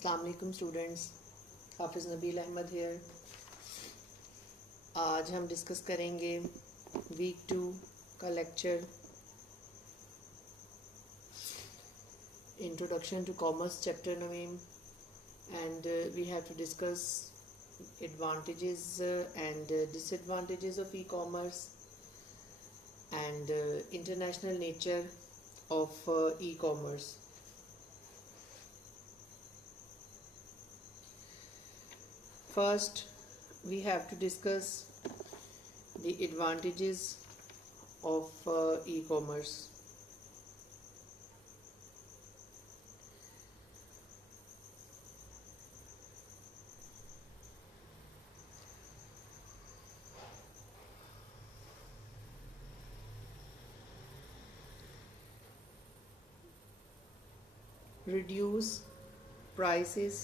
अस्सलाम वालेकुम स्टूडेंट्स, हाफिज़ नबील अहमद हेयर। आज हम डिस्कस करेंगे वीक 2 का lecture introduction to commerce chapter नवीम and we have to discuss advantages and disadvantages of e-commerce and international nature of e-commerce. First, we have to discuss the advantages of e-commerce. Reduce prices.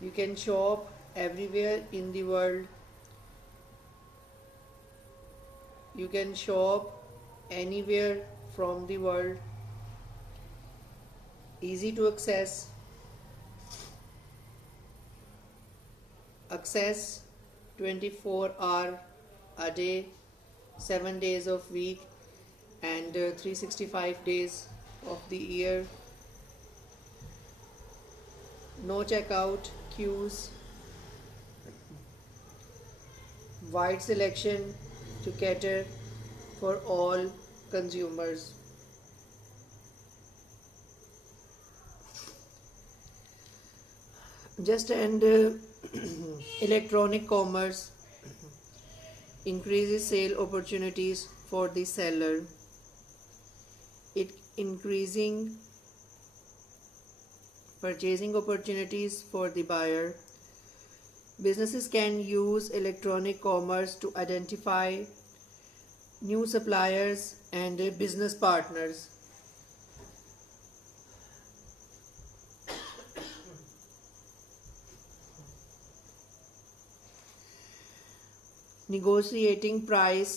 You can shop everywhere in the world. You can shop anywhere from the world. Easy to access. Access 24 hours a day, 7 days of week and 365 days of the year. No checkout queues. Wide selection to cater for all consumers. Just and electronic commerce increases sale opportunities for the seller. It increasing purchasing opportunities for the buyer. Businesses can use electronic commerce to identify new suppliers and business partners. Negotiating price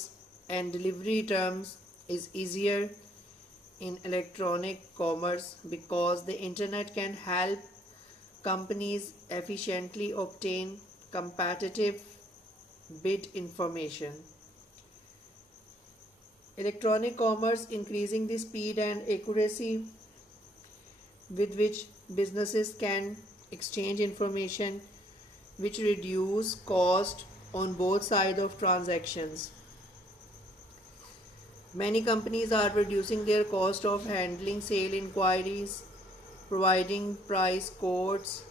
and delivery terms is easier in electronic commerce because the internet can help companies efficiently obtain competitive bid information. Electronic commerce increasing the speed and accuracy with which businesses can exchange information, which reduce cost on both sides of transactions. Many companies are reducing their cost of handling sale inquiries, providing price quotes,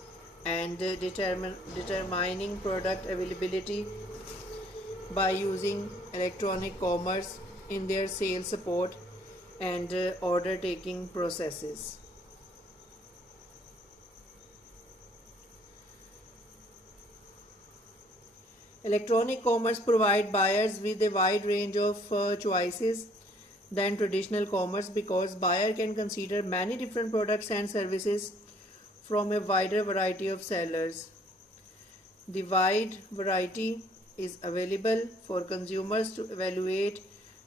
and determining product availability by using electronic commerce in their sales support and order taking processes. Electronic commerce provides buyers with a wide range of choices than traditional commerce because buyer can consider many different products and services from a wider variety of sellers. The wide variety is available for consumers to evaluate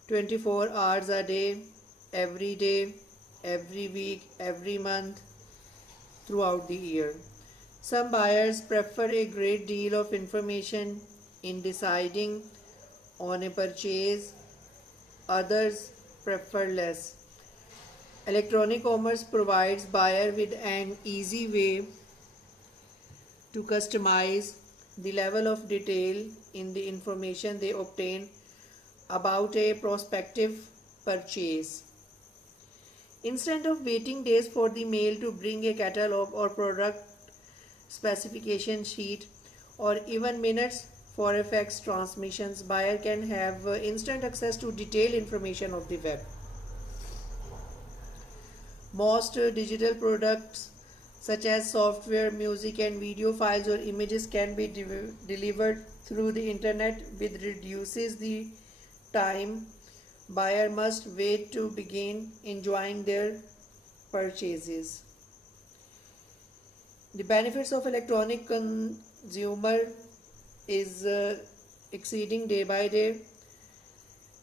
24 hours a day, every week, every month, throughout the year. Some buyers prefer a great deal of information in deciding on a purchase, others prefer less. Electronic commerce provides buyer with an easy way to customize the level of detail in the information they obtain about a prospective purchase. Instead of waiting days for the mail to bring a catalog or product specification sheet or even minutes for a fax transmissions, buyer can have instant access to detailed information of the web. Most digital products such as software, music and video files or images can be delivered through the internet, which reduces the time buyer must wait to begin enjoying their purchases. The benefits of electronic consumer is exceeding day by day,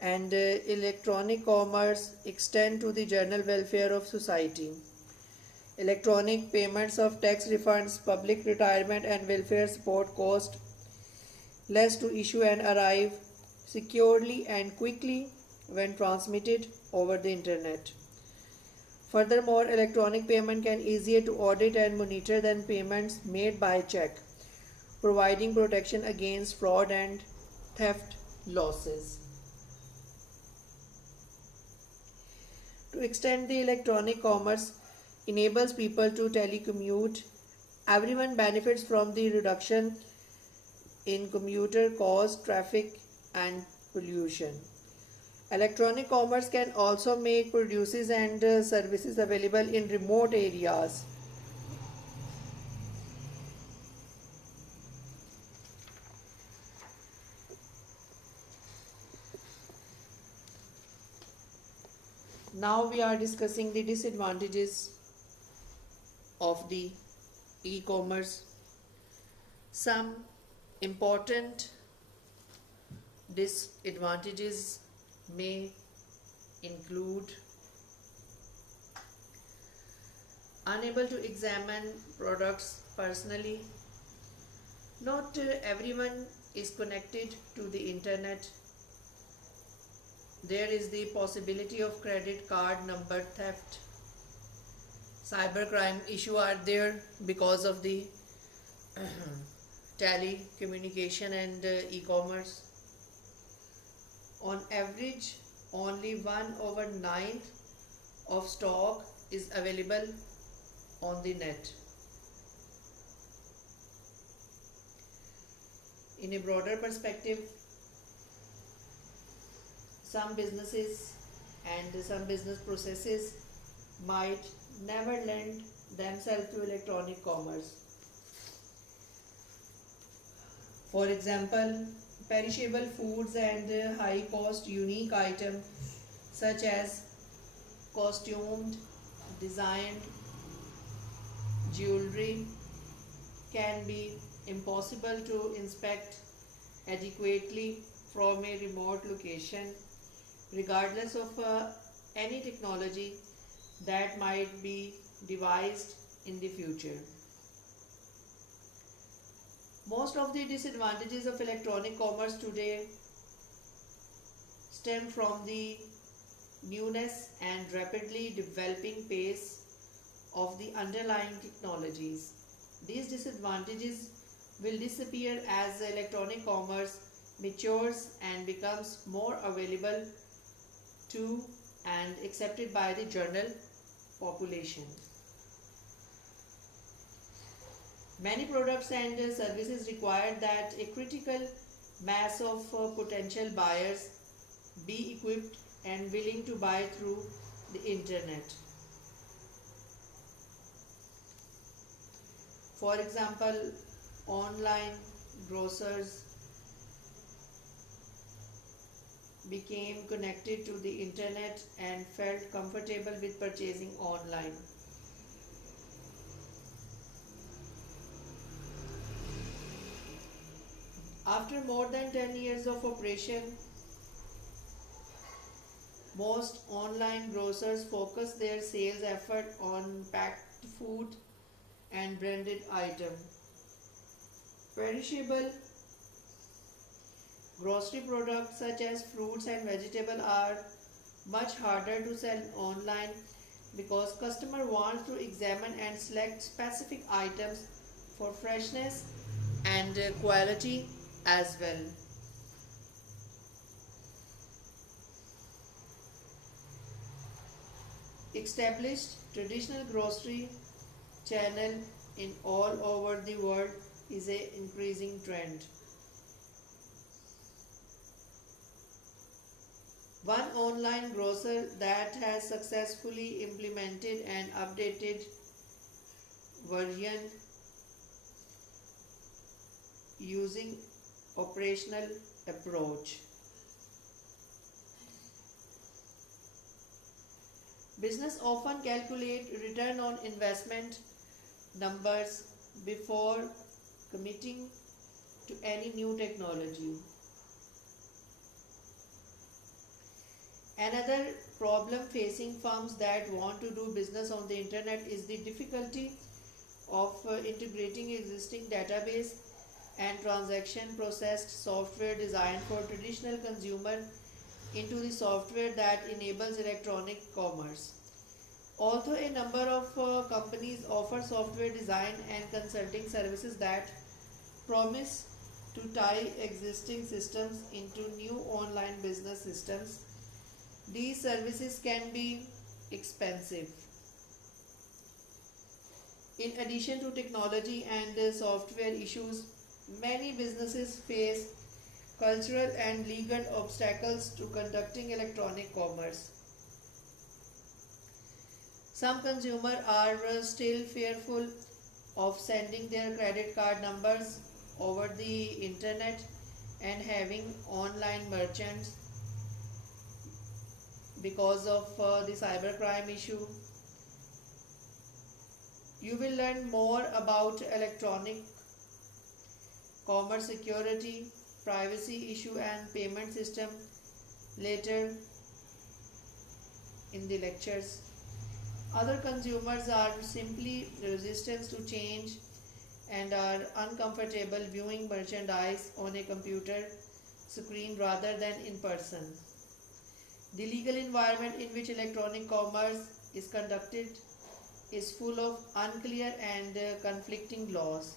and electronic commerce extend to the general welfare of society. electronic payments of tax refunds, public retirement and welfare support cost less to issue and arrive securely and quickly when transmitted over the internet. Furthermore, electronic payment can easier to audit and monitor than payments made by check, providing protection against fraud and theft losses. To extend the electronic commerce enables people to telecommute. Everyone benefits from the reduction in commuter cost, traffic, and pollution. Electronic commerce can also make produces and services available in remote areas. Now we are discussing the disadvantages of the e-commerce. Some important disadvantages may include unable to examine products personally. Not everyone is connected to the internet. There is the possibility of credit card number theft. Cybercrime issue are there because of the telecommunication and e-commerce. On average, only 1/9 of stock is available on the net. In a broader perspective, some businesses and some business processes might never lend themselves to electronic commerce. For example, perishable foods and high cost unique items such as costumed, designed jewelry can be impossible to inspect adequately from a remote location, regardless of any technology that might be devised in the future. Most of the disadvantages of electronic commerce today stem from the newness and rapidly developing pace of the underlying technologies. These disadvantages will disappear as electronic commerce matures and becomes more available to and accepted by the general population. Many products and services require that a critical mass of potential buyers be equipped and willing to buy through the internet. For example, online grocers became connected to the internet and felt comfortable with purchasing online. After more than 10 years of operation, most online grocers focus their sales effort on packed food and branded items. Perishable grocery products such as fruits and vegetables are much harder to sell online because customer wants to examine and select specific items for freshness and quality as well. Established traditional grocery channel in all over the world is an increasing trend. One online grocer that has successfully implemented an updated version using operational approach. Business often calculate return on investment numbers before committing to any new technology. Another problem facing firms that want to do business on the internet is the difficulty of integrating existing database and transaction processed software designed for traditional consumer into the software that enables electronic commerce. Although a number of companies offer software design and consulting services that promise to tie existing systems into new online business systems, these services can be expensive. In addition to technology and software issues, many businesses face cultural and legal obstacles to conducting electronic commerce. Some consumers are still fearful of sending their credit card numbers over the internet and having online merchants because of the cybercrime issue. You will learn more about electronic commerce security, privacy issue and payment system later in the lectures. Other consumers are simply resistant to change and are uncomfortable viewing merchandise on a computer screen rather than in person. The legal environment in which electronic commerce is conducted is full of unclear and conflicting laws.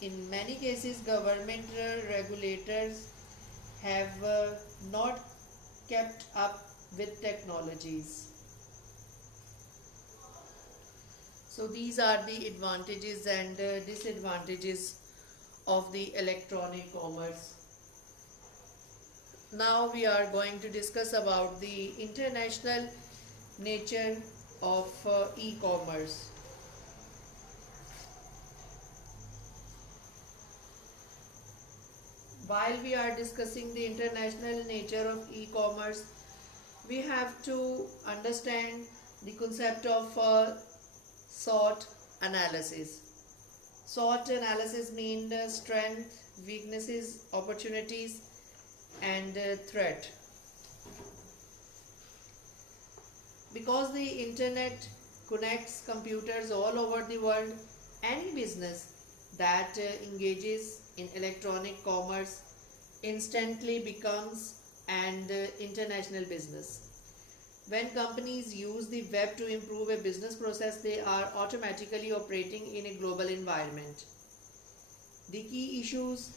In many cases, government regulators have not kept up with technologies. So these are the advantages and disadvantages of the electronic commerce. Now we are going to discuss about the international nature of e-commerce. While we are discussing the international nature of e-commerce, we have to understand the concept of SWOT analysis. SWOT analysis means strength, weaknesses, opportunities, and threat. Because the internet connects computers all over the world, any business that engages in electronic commerce instantly becomes an international business. When companies use the web to improve a business process, they are automatically operating in a global environment. The key issues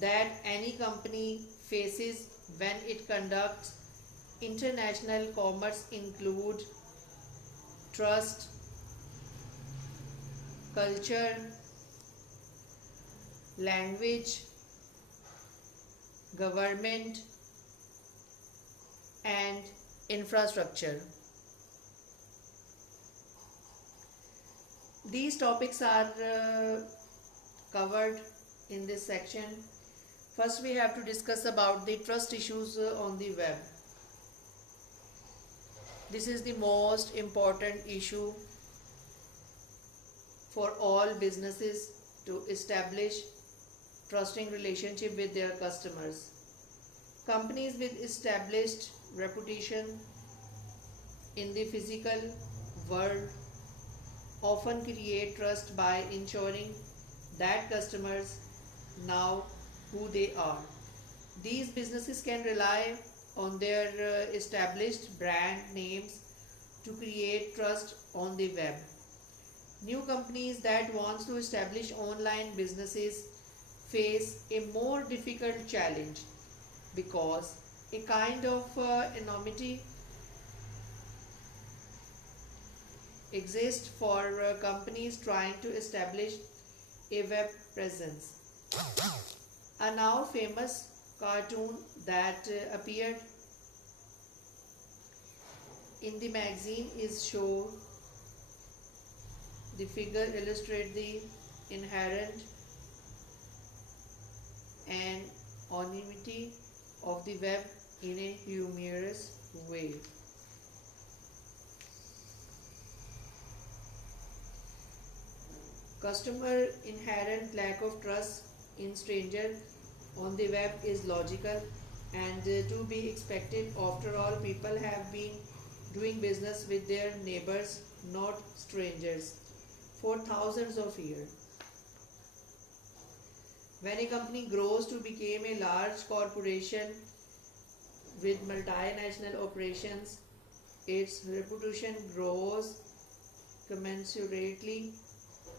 that any company faces when it conducts international commerce include trust, culture, language, government, and infrastructure. These topics are covered in this section. First, we have to discuss about the trust issues on the web. This is the most important issue for all businesses to establish trusting relationship with their customers. Companies with established reputation in the physical world often create trust by ensuring that customers know who they are. These businesses can rely on their established brand names to create trust on the web. New companies that want to establish online businesses face a more difficult challenge because a kind of anonymity exists for companies trying to establish a web presence. A now famous cartoon that appeared in the magazine is shown. The figure illustrates the inherent anonymity of the web in a humorous way. Customer inherent lack of trust in stranger on the web is logical and to be expected. After all, people have been doing business with their neighbors, not strangers, for thousands of years. When a company grows to become a large corporation with multinational operations, its reputation grows commensurately.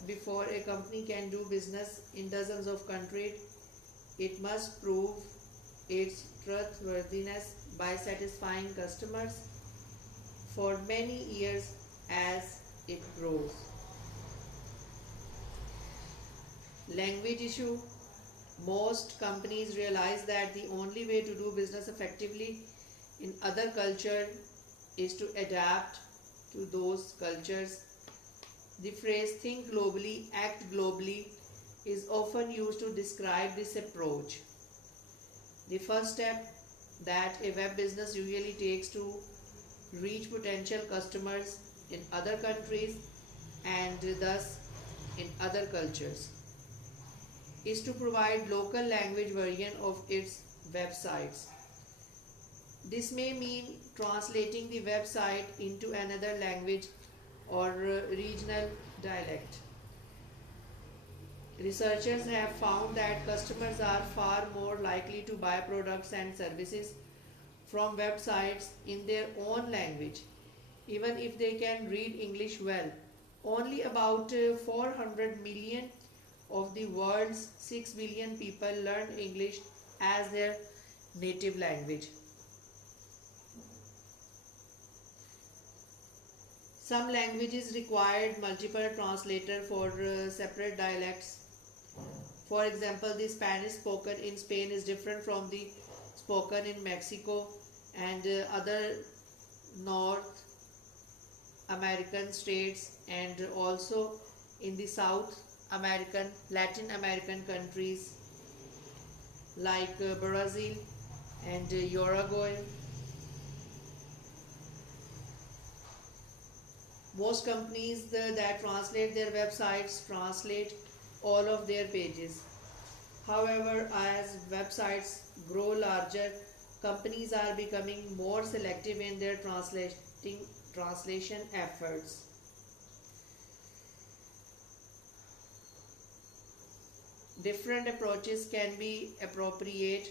Before a company can do business in dozens of countries, it must prove its trustworthiness by satisfying customers for many years as it grows. Language issue. Most companies realize that the only way to do business effectively in other cultures is to adapt to those cultures. The phrase think globally, act globally is often used to describe this approach. The first step that a web business usually takes to reach potential customers in other countries and thus in other cultures is to provide local language version of its websites. This may mean translating the website into another language or regional dialect. Researchers have found that customers are far more likely to buy products and services from websites in their own language, even if they can read English well. Only about 400 million of the world's 6 billion people learn English as their native language. Some languages required multiple translators for separate dialects. For example, the Spanish spoken in Spain is different from the spoken in Mexico and other North American states, and also in the South American, Latin American countries like Brazil and Uruguay. Most companies that translate their websites translate all of their pages. However, as websites grow larger, companies are becoming more selective in their translation efforts. Different approaches can be appropriate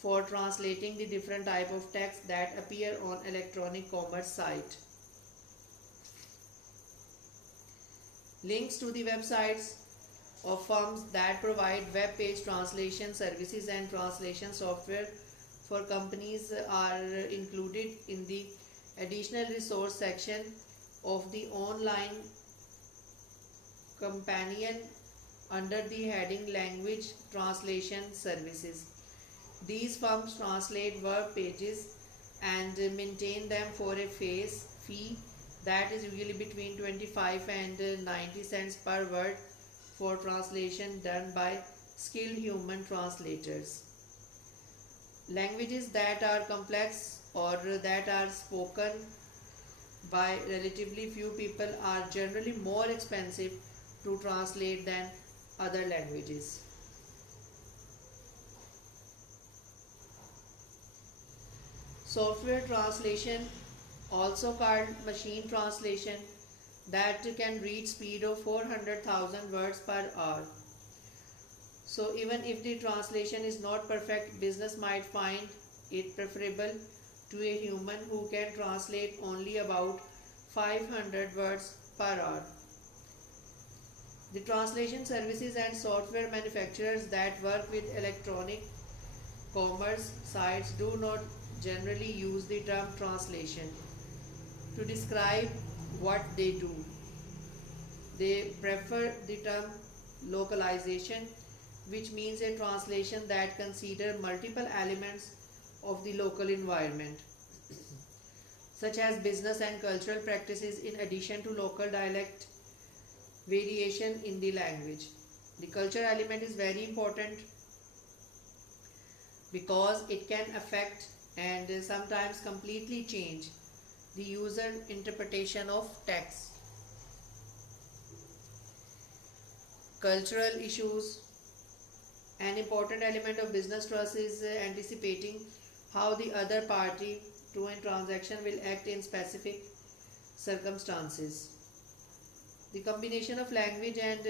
for translating the different type of text that appear on electronic commerce site. Links to the websites of firms that provide web page translation services and translation software for companies are included in the additional resource section of the online companion under the heading Language Translation Services. These firms translate web pages and maintain them for a fee that is usually between 25 and 90 cents per word for translation done by skilled human translators. Languages that are complex or that are spoken by relatively few people are generally more expensive to translate than other languages. Software translation, also called machine translation, that can reach speed of 400,000 words per hour. So even if the translation is not perfect, business might find it preferable to a human who can translate only about 500 words per hour. The translation services and software manufacturers that work with electronic commerce sites do not generally use the term translation to describe what they do. They prefer the term localization, which means a translation that considers multiple elements of the local environment, such as business and cultural practices in addition to local dialect variation in the language. The culture element is very important because it can affect and sometimes completely change the user interpretation of text. Cultural issues. An important element of business trust is anticipating how the other party to a transaction will act in specific circumstances. The combination of language and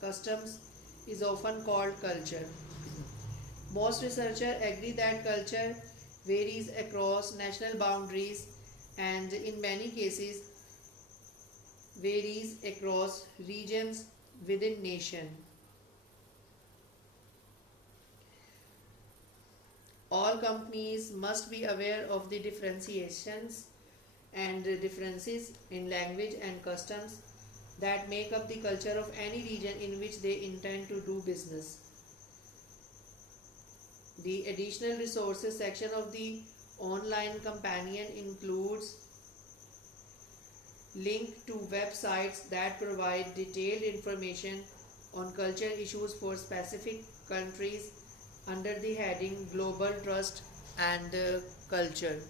customs is often called culture. Most researchers agree that culture varies across national boundaries and in many cases varies across regions within nation. All companies must be aware of the differentiations and differences in language and customs that make up the culture of any region in which they intend to do business. The additional resources section of the online companion includes link to websites that provide detailed information on culture issues for specific countries under the heading Global Trust and Culture.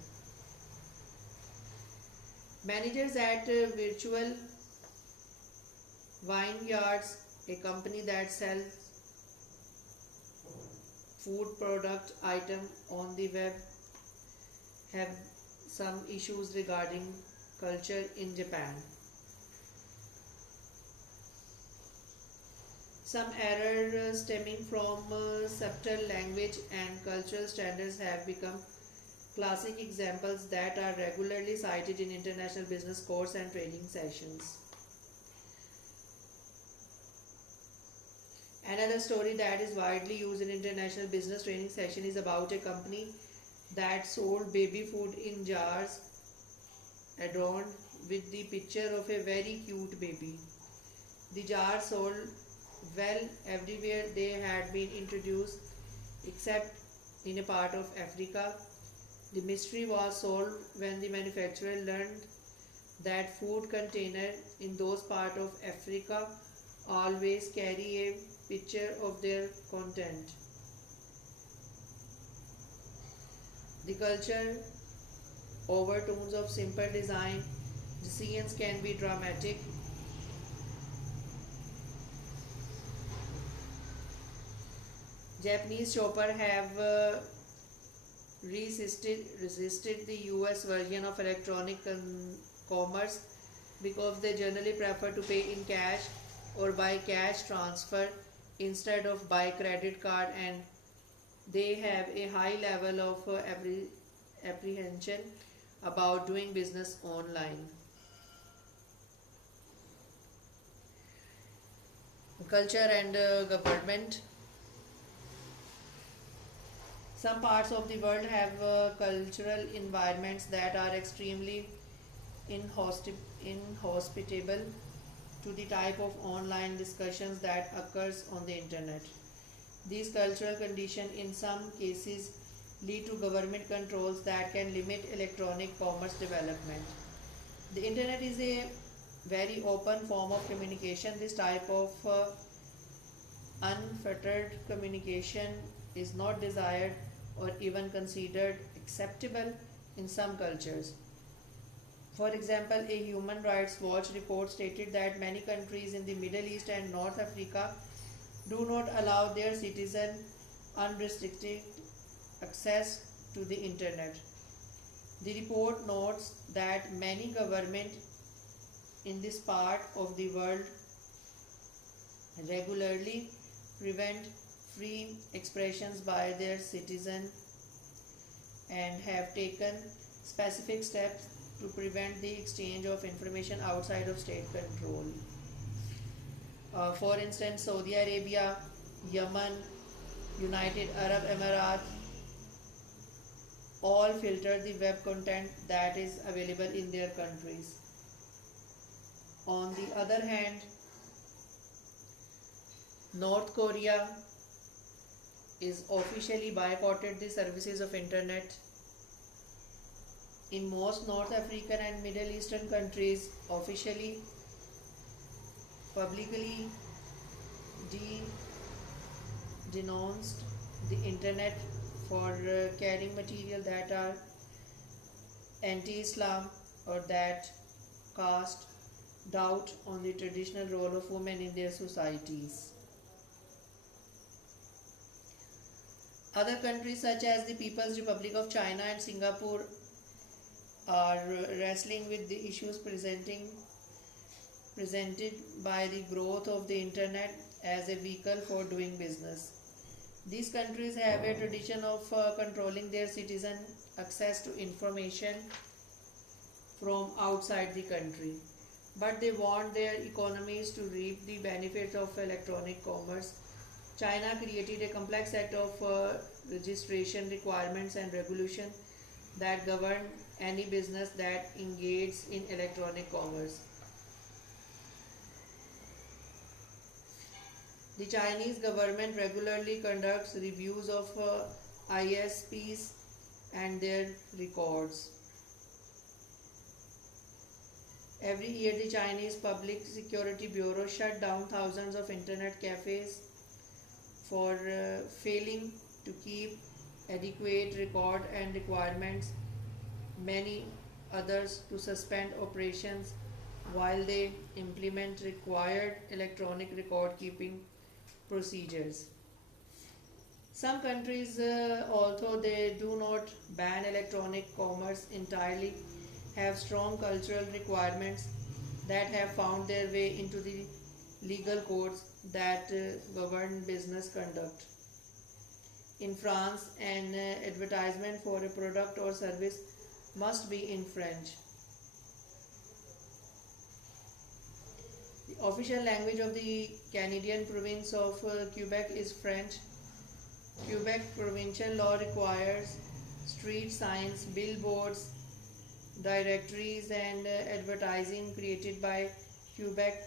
Managers at Virtual Vineyards, a company that sells food product item on the web, have some issues regarding culture in Japan. Some errors stemming from subtle language and cultural standards have become classic examples that are regularly cited in international business course and training sessions. Another story that is widely used in international business training session is about a company that sold baby food in jars adorned with the picture of a very cute baby. The jars sold well everywhere they had been introduced except in a part of Africa. The mystery was solved when the manufacturer learned that food containers in those parts of Africa always carry a picture of their content. The culture overtones of simple design decisions can be dramatic. Japanese shoppers have resisted the US version of electronic commerce because they generally prefer to pay in cash or by cash transfer instead of by credit card, and they have a high level of apprehension about doing business online. Culture and government. Some parts of the world have cultural environments that are extremely inhospitable to the type of online discussions that occurs on the internet. These cultural conditions in some cases lead to government controls that can limit electronic commerce development. The internet is a very open form of communication. This type of unfettered communication is not desired or even considered acceptable in some cultures. For example, a Human Rights Watch report stated that many countries in the Middle East and North Africa do not allow their citizens unrestricted access to the internet. The report notes that many governments in this part of the world regularly prevent free expressions by their citizens and have taken specific steps to prevent the exchange of information outside of state control. For instance, Saudi Arabia, Yemen, United Arab Emirates all filter the web content that is available in their countries. On the other hand, North Korea is officially boycotted the services of internet. In most North African and Middle Eastern countries, officially, publicly denounced the internet for carrying material that are anti-Islam or that cast doubt on the traditional role of women in their societies. Other countries such as the People's Republic of China and Singapore are wrestling with the issues presented by the growth of the internet as a vehicle for doing business. These countries have a tradition of controlling their citizen access to information from outside the country, but they want their economies to reap the benefits of electronic commerce. China created a complex set of registration requirements and regulation that govern any business that engages in electronic commerce. The Chinese government regularly conducts reviews of ISPs and their records. Every year, the Chinese Public Security Bureau shut down thousands of internet cafes for failing to keep adequate record and requirements. Many others to suspend operations while they implement required electronic record keeping procedures. Some countries, although they do not ban electronic commerce entirely, have strong cultural requirements that have found their way into the legal codes that govern business conduct. In France, an advertisement for a product or service must be in French. The official language of the Canadian province of Quebec is French. Quebec provincial law requires street signs, billboards, directories, and advertising created by Quebec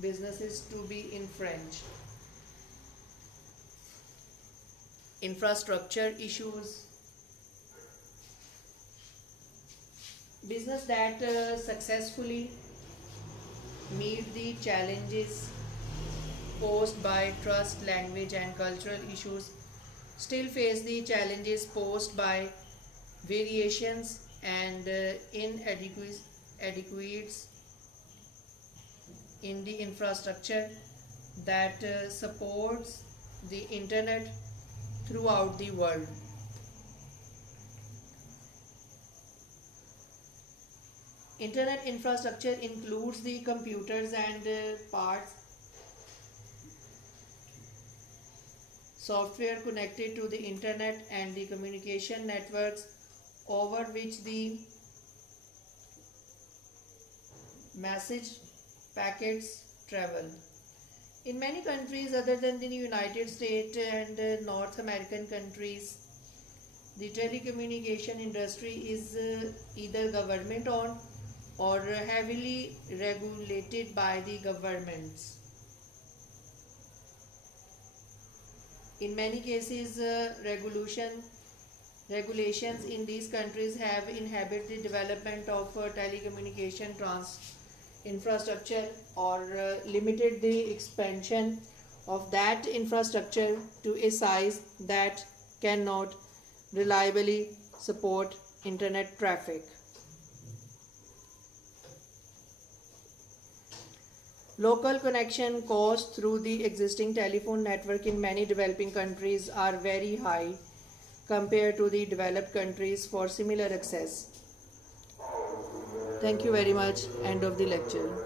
businesses to be in French. Infrastructure issues. Business that successfully meet the challenges posed by trust, language, and cultural issues still face the challenges posed by variations and inadequacies in the infrastructure that supports the internet throughout the world. Internet infrastructure includes the computers and parts, software connected to the internet, and the communication networks over which the message packets travel. In many countries other than the United States and North American countries, the telecommunication industry is either government owned or heavily regulated by the governments. In many cases, regulations in these countries have inhibited the development of telecommunication infrastructure or limited the expansion of that infrastructure to a size that cannot reliably support internet traffic. Local connection costs through the existing telephone network in many developing countries are very high compared to the developed countries for similar access. Thank you very much. End of the lecture.